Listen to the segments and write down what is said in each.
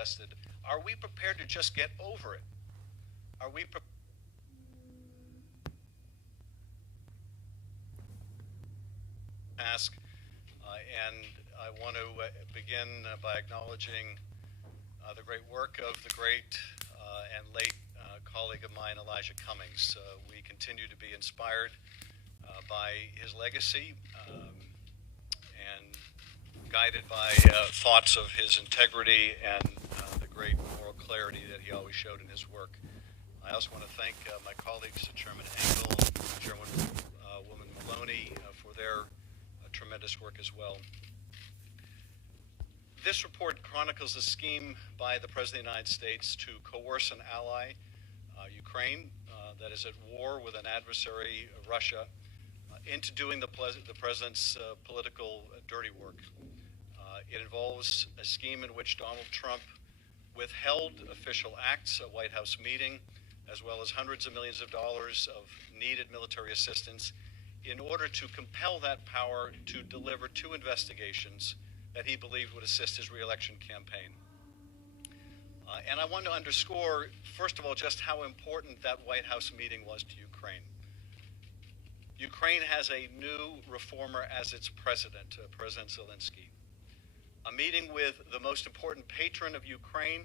tested. Are we prepared to just get over it? Are we prepared? Ask, and I want to begin by acknowledging the great work of the great and late colleague of mine, Elijah Cummings. We continue to be inspired by his legacy and guided by thoughts of his integrity and the great moral clarity that he always showed in his work. I also want to thank my colleagues, Chairman Engel, Chairwoman Maloney, for their tremendous work as well. This report chronicles a scheme by the President of the United States to coerce an ally, Ukraine, that is at war with an adversary, Russia, into doing the President's political dirty work. It involves a scheme in which Donald Trump withheld official acts, a White House meeting, as well as hundreds of millions of dollars of needed military assistance in order to compel that power to deliver 2 investigations that he believed would assist his re-election campaign. And I want to underscore, first of all, just how important that White House meeting was to Ukraine. Ukraine has a new reformer as its president, President Zelensky. A meeting with the most important patron of Ukraine,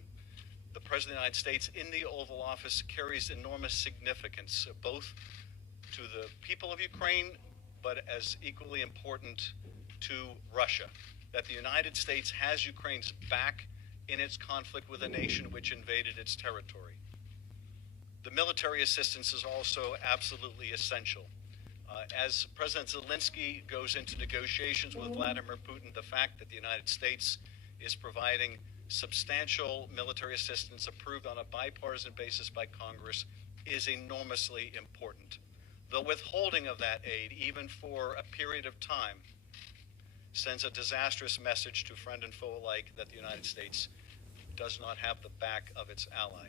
the President of the United States, in the Oval Office carries enormous significance, both to the people of Ukraine, but as equally important to Russia, that the United States has Ukraine's back in its conflict with a nation which invaded its territory. The military assistance is also absolutely essential. As President Zelensky goes into negotiations with Vladimir Putin, the fact that the United States is providing substantial military assistance approved on a bipartisan basis by Congress is enormously important. The withholding of that aid, even for a period of time, sends a disastrous message to friend and foe alike that the United States does not have the back of its ally.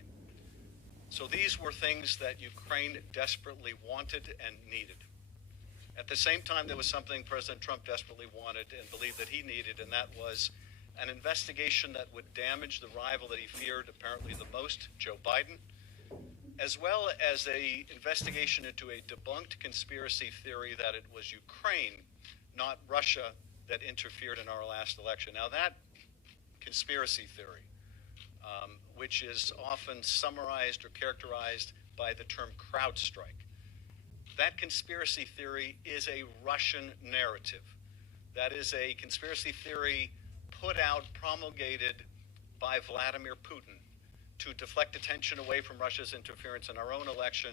So these were things that Ukraine desperately wanted and needed. At the same time, there was something President Trump desperately wanted and believed that he needed, and that was an investigation that would damage the rival that he feared apparently the most, Joe Biden, as well as an investigation into a debunked conspiracy theory that it was Ukraine, not Russia, that interfered in our last election. Now that conspiracy theory, which is often summarized or characterized by the term CrowdStrike, that conspiracy theory is a Russian narrative. That is a conspiracy theory put out, promulgated by Vladimir Putin to deflect attention away from Russia's interference in our own election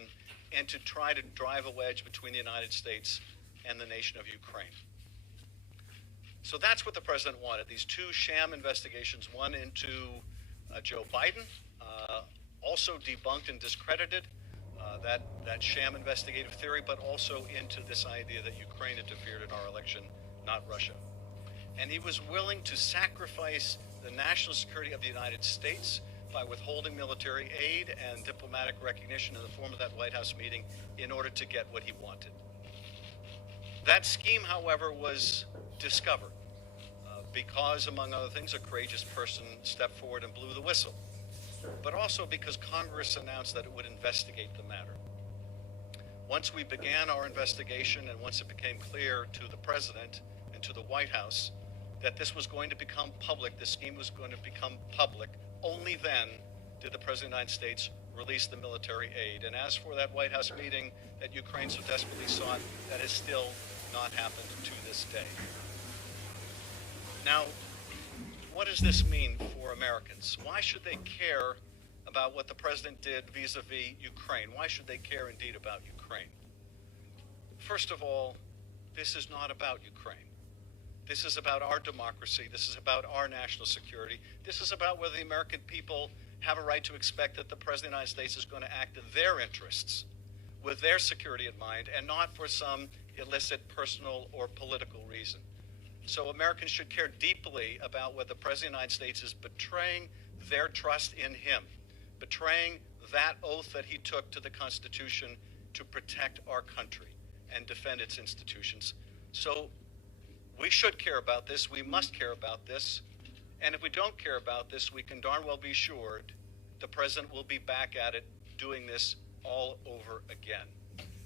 and to try to drive a wedge between the United States and the nation of Ukraine. So that's what the president wanted, these 2 sham investigations, one into Joe Biden, also debunked and discredited that sham investigative theory, but also into this idea that Ukraine interfered in our election, not Russia. And he was willing to sacrifice the national security of the United States by withholding military aid and diplomatic recognition in the form of that White House meeting in order to get what he wanted. That scheme, however, was discovered because, among other things, a courageous person stepped forward and blew the whistle, but also because Congress announced that it would investigate the matter. Once we began our investigation and once it became clear to the president and to the White House that this was going to become public, the scheme was going to become public, only then did the President of the United States release the military aid. And as for that White House meeting that Ukraine so desperately sought, that has still not happened to this day. Now, what does this mean for Americans? Why should they care about what the president did vis-a-vis Ukraine? Why should they care indeed about Ukraine? First of all, this is not about Ukraine. This is about our democracy. This is about our national security. This is about whether the American people have a right to expect that the President of the United States is going to act in their interests, with their security in mind, and not for some illicit personal or political reason. So Americans should care deeply about whether the President of the United States is betraying their trust in him, betraying that oath that he took to the Constitution to protect our country and defend its institutions. So we should care about this. We must care about this. And if we don't care about this, we can darn well be assured the president will be back at it doing this all over again.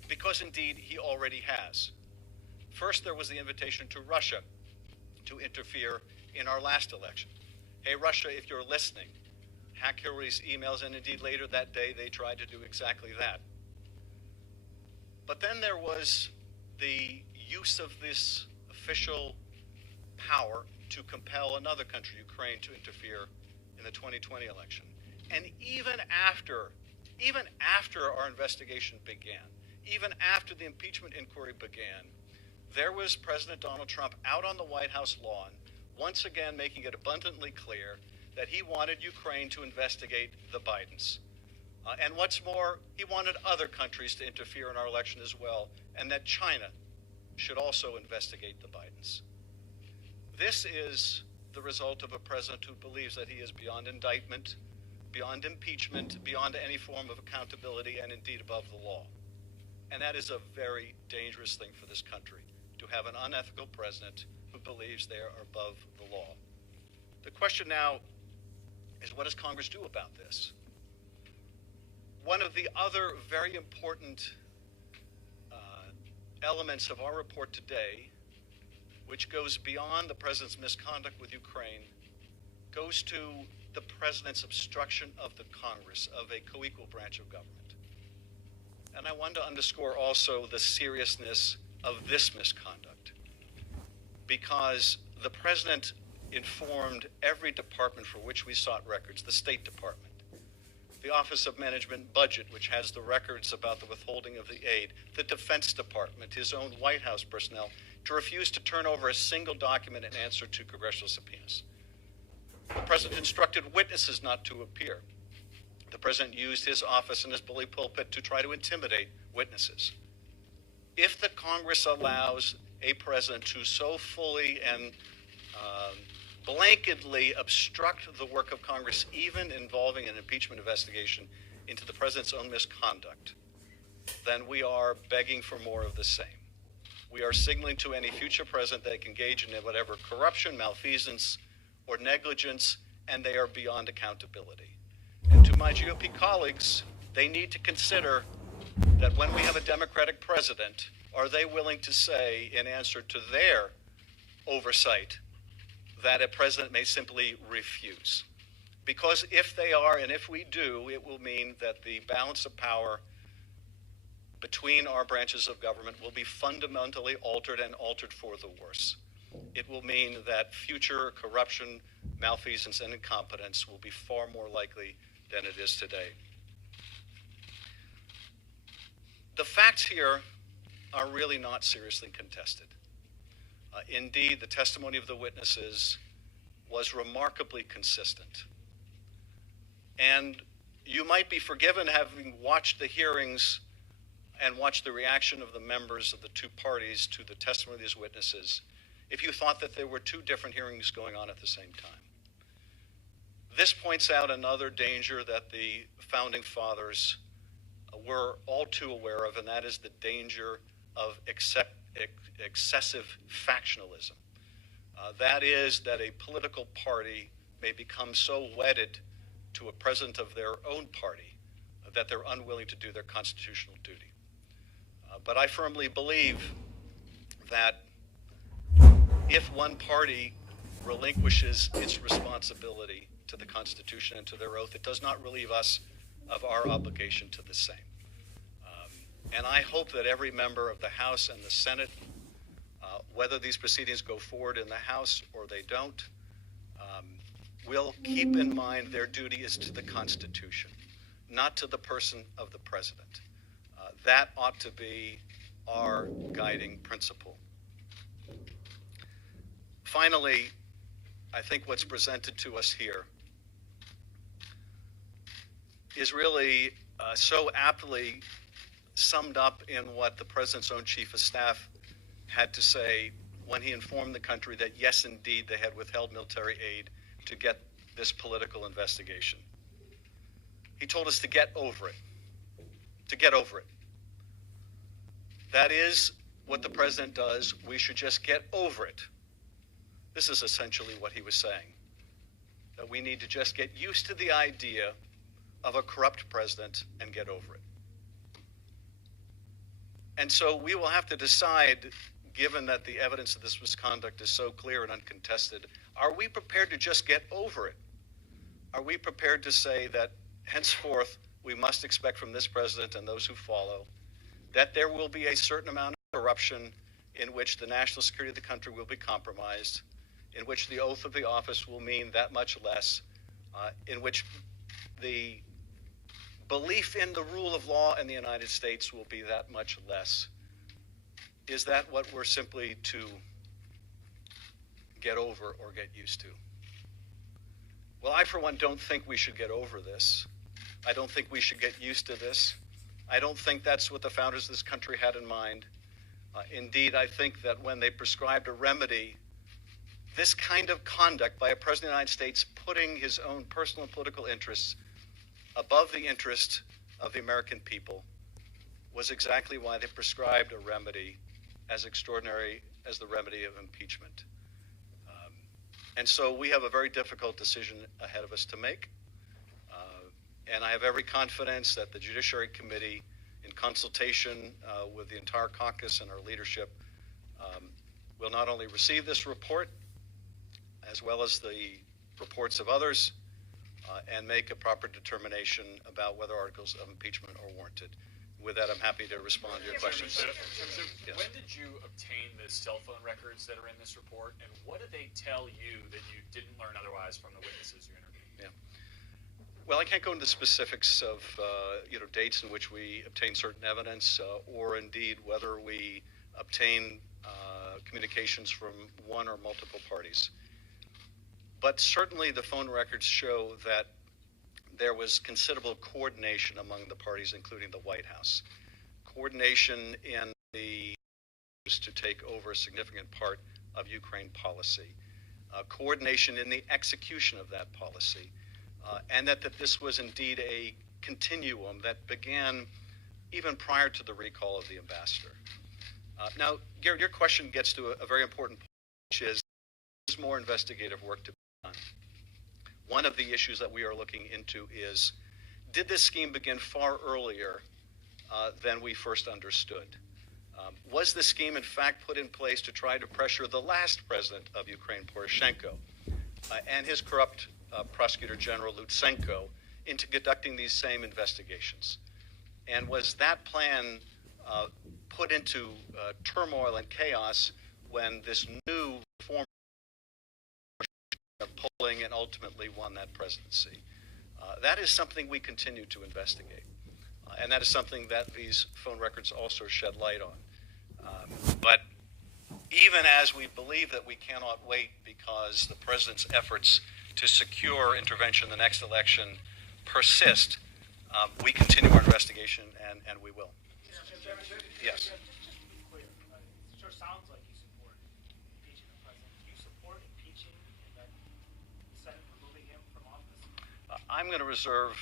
Because indeed, he already has. First, there was the invitation to Russia to interfere in our last election. Hey, Russia, if you're listening, hack Hillary's emails, and indeed later that day they tried to do exactly that. But then there was the use of this official power to compel another country, Ukraine, to interfere in the 2020 election. And even after our investigation began, even after the impeachment inquiry began, there was President Donald Trump out on the White House lawn, once again making it abundantly clear that he wanted Ukraine to investigate the Bidens. And what's more, he wanted other countries to interfere in our election as well, and that China should also investigate the Bidens. This is the result of a president who believes that he is beyond indictment, beyond impeachment, beyond any form of accountability, and indeed above the law. And that is a very dangerous thing for this country, to have an unethical president who believes they are above the law. The question now is, what does Congress do about this? One of the other very important elements of our report today, which goes beyond the president's misconduct with Ukraine, goes to the president's obstruction of the Congress, of a co-equal branch of government. And I want to underscore also the seriousness of this misconduct, because the president informed every department for which we sought records, the State Department, the Office of Management and Budget, which has the records about the withholding of the aid, the Defense Department, his own White House personnel, to refuse to turn over a single document in answer to congressional subpoenas. The president instructed witnesses not to appear. The president used his office and his bully pulpit to try to intimidate witnesses. If the Congress allows a president to so fully and blanketly obstruct the work of Congress, even involving an impeachment investigation into the president's own misconduct, then we are begging for more of the same. We are signaling to any future president they can engage in whatever corruption, malfeasance, or negligence, and they are beyond accountability. And to my GOP colleagues, they need to consider that when we have a Democratic president, are they willing to say, in answer to their oversight, that a president may simply refuse? Because if they are, and if we do, it will mean that the balance of power between our branches of government will be fundamentally altered, and altered for the worse. It will mean that future corruption, malfeasance, and incompetence will be far more likely than it is today. The facts here are really not seriously contested. Indeed, the testimony of the witnesses was remarkably consistent. And you might be forgiven, having watched the hearings and watched the reaction of the members of the two parties to the testimony of these witnesses, if you thought that there were two different hearings going on at the same time. This points out another danger that the founding fathers were all too aware of, and that is the danger of excessive factionalism. That is, that a political party may become so wedded to a president of their own party that they're unwilling to do their constitutional duty. But I firmly believe that if one party relinquishes its responsibility to the Constitution and to their oath, it does not relieve us of our obligation to the same. And I hope that every member of the House and the Senate, whether these proceedings go forward in the House or they don't, will keep in mind their duty is to the Constitution, not to the person of the president. That ought to be our guiding principle. Finally, I think what's presented to us here is really so aptly summed up in what the president's own chief of staff had to say when he informed the country that, yes, indeed, they had withheld military aid to get this political investigation. He told us to get over it, to get over it. That is what the president does. We should just get over it. This is essentially what he was saying. that we need to just get used to the idea of a corrupt president and get over it. And so we will have to decide, given that the evidence of this misconduct is so clear and uncontested, are we prepared to just get over it? Are we prepared to say that henceforth we must expect from this president and those who follow that there will be a certain amount of corruption in which the national security of the country will be compromised, in which the oath of the office will mean that much less, in which the belief in the rule of law in the United States will be that much less? Is that what we're simply to get over or get used to? Well, I, for one, don't think we should get over this. I don't think we should get used to this. I don't think that's what the founders of this country had in mind. Indeed, I think that when they prescribed a remedy, this kind of conduct by a president of the United States putting his own personal and political interests above the interest of the American people was exactly why they prescribed a remedy as extraordinary as the remedy of impeachment. And so we have a very difficult decision ahead of us to make. And I have every confidence that the Judiciary Committee, in consultation with the entire caucus and our leadership, will not only receive this report, as well as the reports of others, and make a proper determination about whether articles of impeachment are warranted. With that, I'm happy to respond to your questions. Yes. When did you obtain the cell phone records that are in this report, and what did they tell you that you didn't learn otherwise from the witnesses you interviewed? Yeah. Well, I can't go into specifics of dates in which we obtain certain evidence, or indeed whether we obtain communications from one or multiple parties. But certainly the phone records show that there was considerable coordination among the parties, including the White House. Coordination in the to take over a significant part of Ukraine policy. Coordination in the execution of that policy. And that this was indeed a continuum that began even prior to the recall of the ambassador. Now, Gary, your question gets to a very important point, which is there's more investigative work to be done. One of the issues that we are looking into is, did this scheme begin far earlier than we first understood? Was the scheme, in fact, put in place to try to pressure the last president of Ukraine, Poroshenko, and his corrupt prosecutor general, Lutsenko, into conducting these same investigations? And was that plan put into turmoil and chaos when this new form of polling and ultimately won that presidency? That is something we continue to investigate. And that is something that these phone records also shed light on. But even as we believe that we cannot wait because the president's efforts to secure intervention in the next election persist, we continue our investigation, and we will. Yes. It sure sounds like you support impeaching the president. Do you support impeaching and then the Senate removing him from office? I'm going to reserve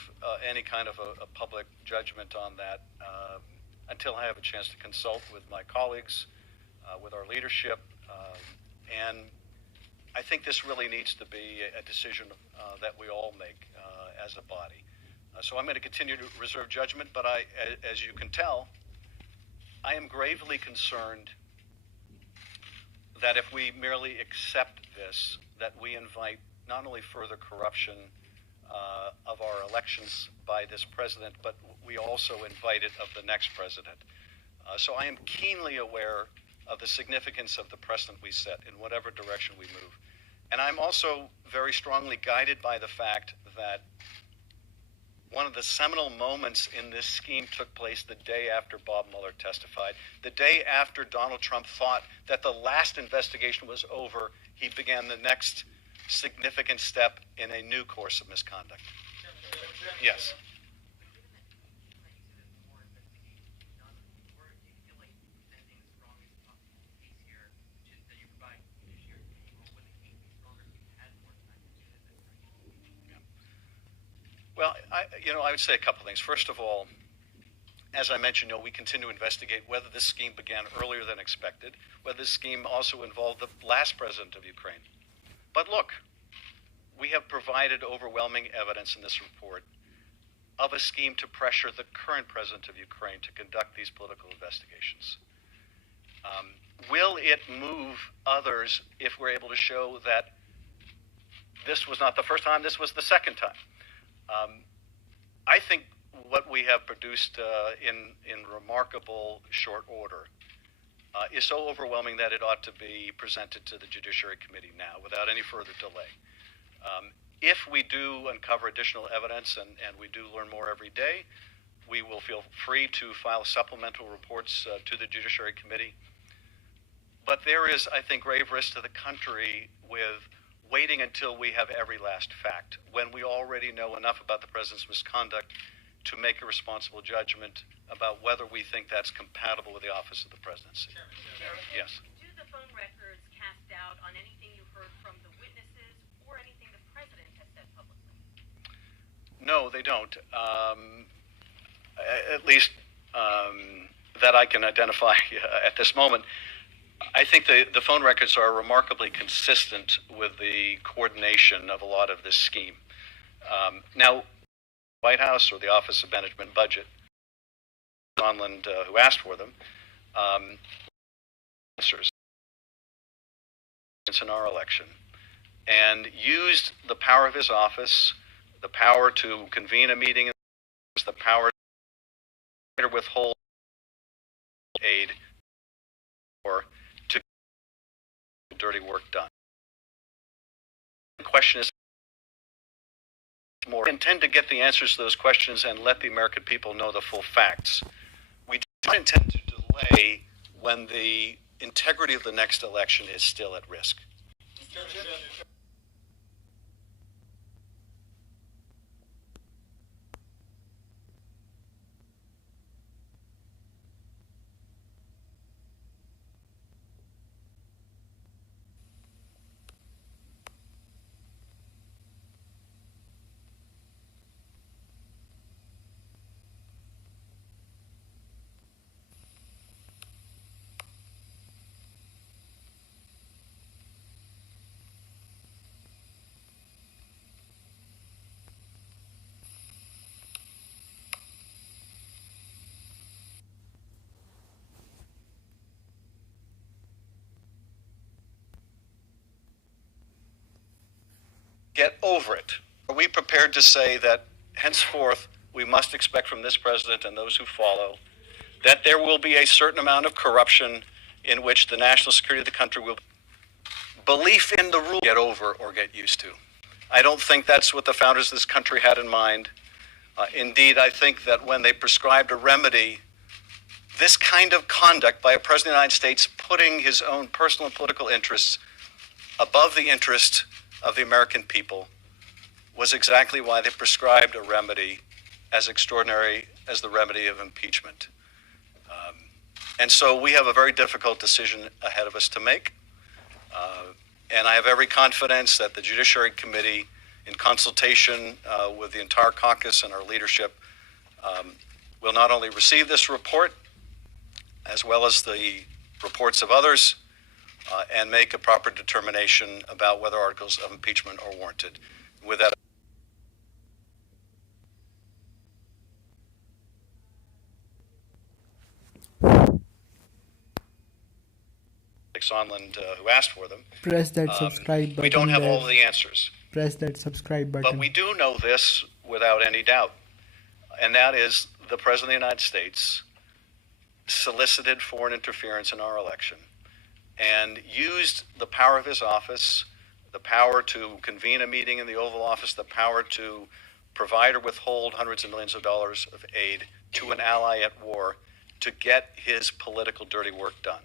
any kind of a public judgment on that until I have a chance to consult with my colleagues, with our leadership, and I think this really needs to be a decision that we all make as a body. So I'm going to continue to reserve judgment, but as you can tell, I am gravely concerned that if we merely accept this, that we invite not only further corruption of our elections by this president, but we also invite it of the next president. So I am keenly aware of the significance of the precedent we set in whatever direction we move. And I'm also very strongly guided by the fact that one of the seminal moments in this scheme took place the day after Bob Mueller testified. The day after Donald Trump thought that the last investigation was over, he began the next significant step in a new course of misconduct. Yes. Well, I would say a couple things. First of all, as I mentioned, we continue to investigate whether this scheme began earlier than expected, whether this scheme also involved the last president of Ukraine. But look, we have provided overwhelming evidence in this report of a scheme to pressure the current president of Ukraine to conduct these political investigations. Will it move others if we're able to show that this was not the first time, this was the second time? I think what we have produced in remarkable short order is so overwhelming that it ought to be presented to the Judiciary Committee now without any further delay. If we do uncover additional evidence and we do learn more every day, we will feel free to file supplemental reports to the Judiciary Committee. But there is, I think, grave risk to the country with waiting until we have every last fact, when we already know enough about the president's misconduct to make a responsible judgment about whether we think that's compatible with the office of the presidency. Chairman, Yes. do the phone records cast doubt on anything you heard from the witnesses or anything the president has said publicly? No, they don't. At least that I can identify at this moment. I think the phone records are remarkably consistent with the coordination of a lot of this scheme. Now, White House or the Office of Management and Budget, Sondland, who asked for them, answers in our election, and used the power of his office, the power to convene a meeting, the power to withhold aid or to get dirty work done. The question is more. We intend to get the answers to those questions and let the American people know the full facts. We don't intend to delay when the integrity of the next election is still at risk. Get over it. Are we prepared to say that henceforth we must expect from this president and those who follow that there will be a certain amount of corruption in which the national security of the country will belief in the rule get over or get used to? I don't think that's what the founders of this country had in mind. Indeed, I think that when they prescribed a remedy, this kind of conduct by a president of the United States putting his own personal and political interests above the interest of the American people was exactly why they prescribed a remedy as extraordinary as the remedy of impeachment. And so we have a very difficult decision ahead of us to make. And I have every confidence that the Judiciary Committee, in consultation with the entire caucus and our leadership, will not only receive this report, as well as the reports of others, and make a proper determination about whether articles of impeachment are warranted. With that, Sondland, who asked for them. Press that subscribe button. We don't have there. all of the answers. Press that subscribe button. But we do know this without any doubt, and that is the President of the United States solicited foreign interference in our election and used the power of his office, the power to convene a meeting in the Oval Office, the power to provide or withhold hundreds of millions of dollars of aid to an ally at war to get his political dirty work done.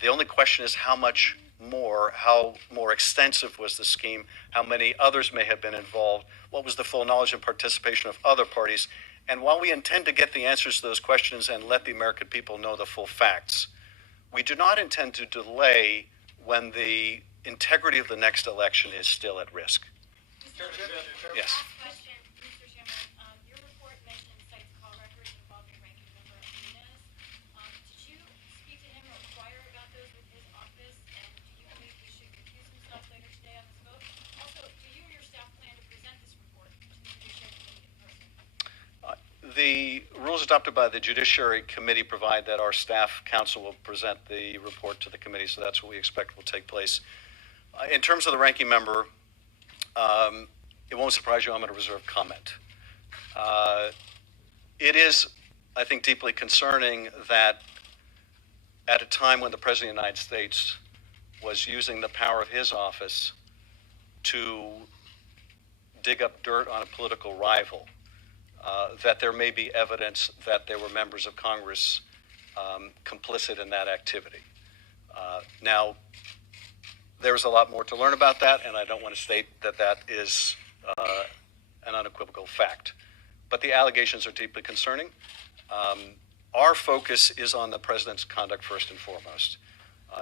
The only question is how more extensive was the scheme, how many others may have been involved, what was the full knowledge and participation of other parties. And while we intend to get the answers to those questions and let the American people know the full facts, we do not intend to delay when the integrity of the next election is still at risk. Yes. Last question, Mr. Chairman. Your report mentioned cites call records involving ranking member Martinez. Did you speak to him or inquire about those with his office? And do you believe he should recuse himself later today on this vote? The rules adopted by the Judiciary Committee provide that our staff counsel will present the report to the committee, so that's what we expect will take place. In terms of the ranking member, it won't surprise you, I'm going to reserve comment. It is, I think, deeply concerning that at a time when the President of the United States was using the power of his office to dig up dirt on a political rival, that there may be evidence that there were members of Congress complicit in that activity. Now, there's a lot more to learn about that, and I don't want to state that that is an unequivocal fact. But the allegations are deeply concerning. Our focus is on the President's conduct first and foremost.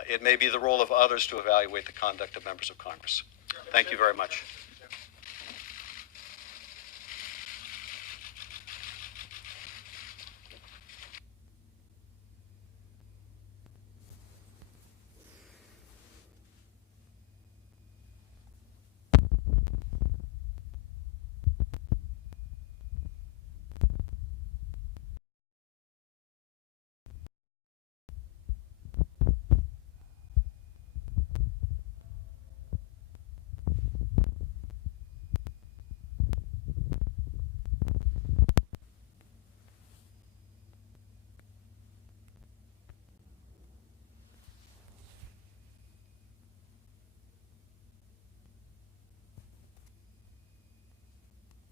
It may be the role of others to evaluate the conduct of members of Congress. Thank you very much.